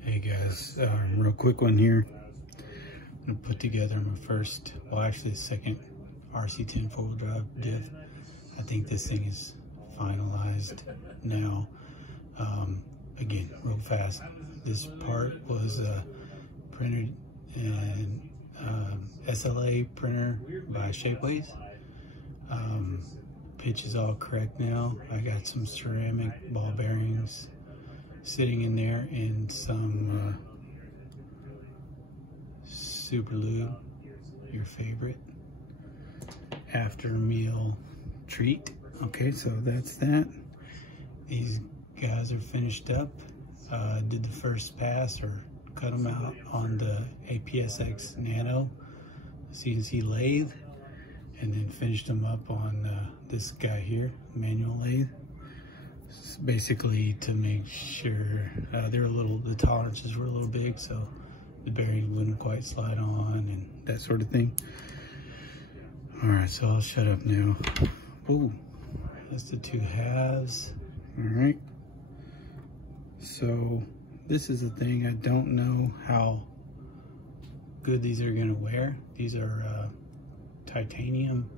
Hey guys, real quick one here. I'm gonna put together my first, well actually the second RC10 four-wheel drive diff. I think this thing is finalized now. Again, real fast. This part was printed in SLA printer by Shapeways. Pitch is all correct now. I got some ceramic ball bearings sitting in there and some super lube, your favorite after meal treat. Okay, so that's that. These guys are finished up. Did the first pass or cut them out on the APSX Nano CNC lathe, and then finished them up on this guy here, manual lathe. It's basically to make sure the tolerances were a little big, so the bearings wouldn't quite slide on and that sort of thing. All right, so I'll shut up now. Oh, that's the two halves. All right. So this is the thing. I don't know how good these are gonna wear. These are titanium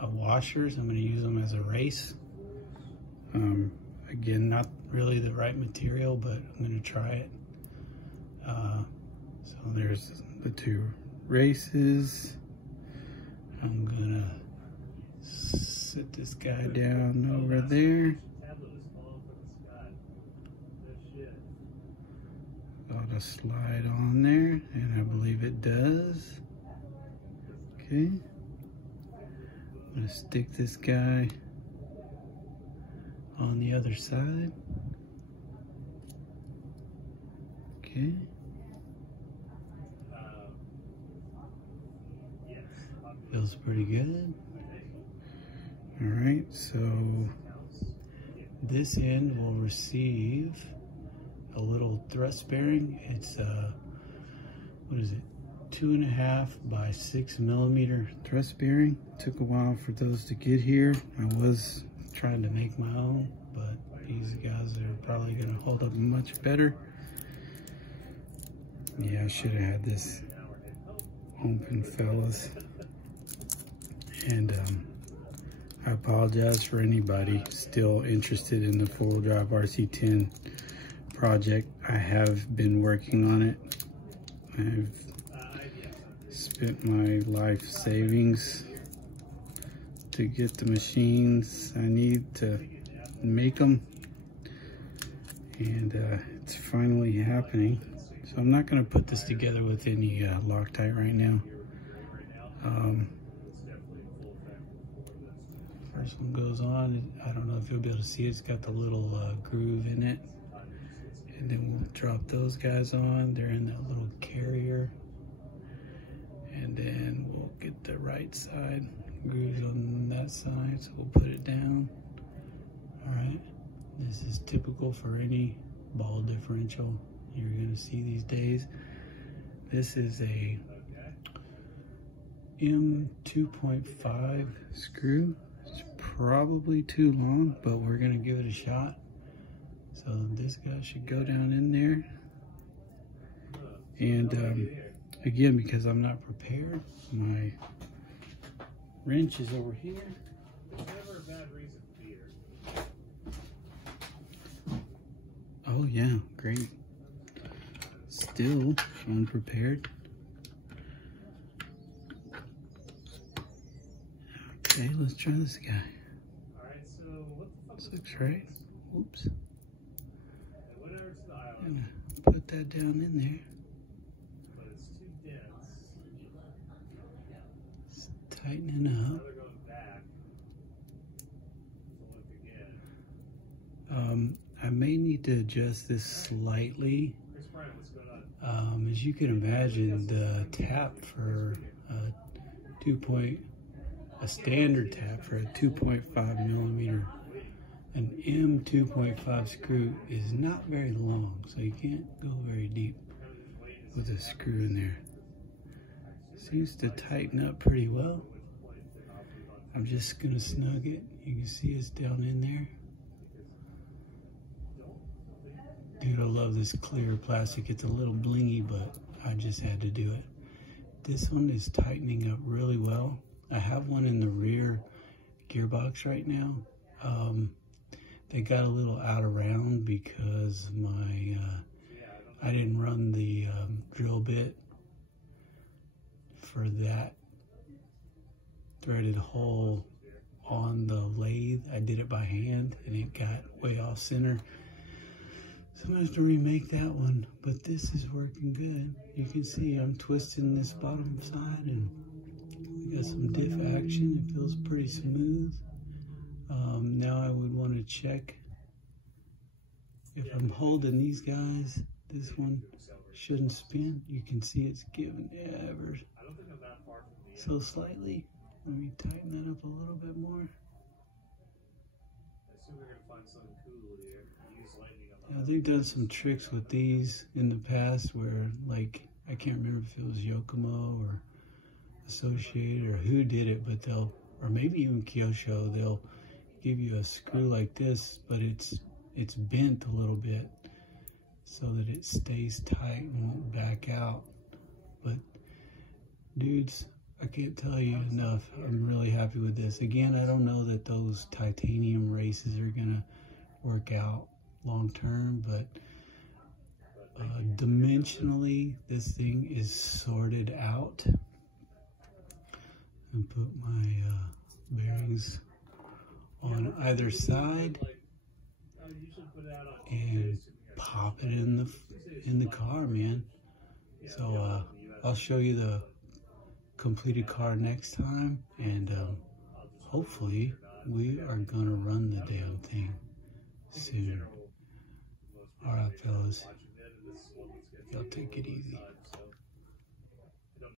washers. I'm gonna use them as a race. Again, not really the right material, but I'm gonna try it. So there's the two races. I'm gonna sit this guy down over there. Ought to slide on there, and I believe it does. Okay. I'm gonna stick this guy on the other side. Okay. Feels pretty good. All right, so this end will receive a little thrust bearing. It's what is it? 2.5 by 6 millimeter thrust bearing. Took a while for those to get here. I was trying to make my own, but these guys are probably gonna hold up much better. Yeah, I should have had this open, fellas. And I apologize for anybody still interested in the four-wheel drive RC10 project. I have been working on it. I've spent my life savings to get the machines I need to make them, and it's finally happening. So I'm not going to put this together with any Loctite right now. First one goes on. I don't know if you'll be able to see it. It's got the little groove in it. And then we'll drop those guys on. They're in that little carrier. And then we'll get the right side grooves on that side. So we'll put it down. All right. This is typical for any ball differential you're gonna see these days. This is a M2.5 screw. It's probably too long, but we're gonna give it a shot. So this guy should go down in there. And again, because I'm not prepared, my wrench is over here. There's never a bad reason to be here. Oh yeah, great. Still unprepared. Okay, let's try this guy. Alright, so what the fuck? This looks right. Whoops. I'm gonna put that down in there. But it's too dense. It's tightening up. Now they're going back. So look again. I may need to adjust this slightly. As you can imagine, the tap for a standard tap for a 2.5 millimeter, an M2.5 screw is not very long, so you can't go very deep with a screw in there. Seems to tighten up pretty well. I'm just gonna snug it. You can see it's down in there. love this clear plastic. It's a little blingy, but I just had to do it. This one is tightening up really well. I have one in the rear gearbox right now. They got a little out of round because I didn't run the drill bit for that threaded hole on the lathe. I did it by hand and it got way off center. So I'm gonna have to remake that one, but this is working good. You can see I'm twisting this bottom side and we got some diff action. It feels pretty smooth. Now I would want to check if I'm holding these guys, this one shouldn't spin. You can see it's giving ever so slightly. Let me tighten that up a little bit more. Now, they've done some tricks with these in the past where, like, I can't remember if it was Yokomo or Associated or who did it, but they'll, or maybe even Kyosho, they'll give you a screw like this, but it's bent a little bit so that it stays tight and won't back out. But dudes, I can't tell you enough. I'm really happy with this. Again, I don't know that those titanium races are gonna work out long term, but dimensionally, this thing is sorted out. And put my bearings on either side and pop it in the car, man. So I'll show you the completed car next time, and hopefully we are gonna run the damn thing soon. All right, fellas, y'all take it easy.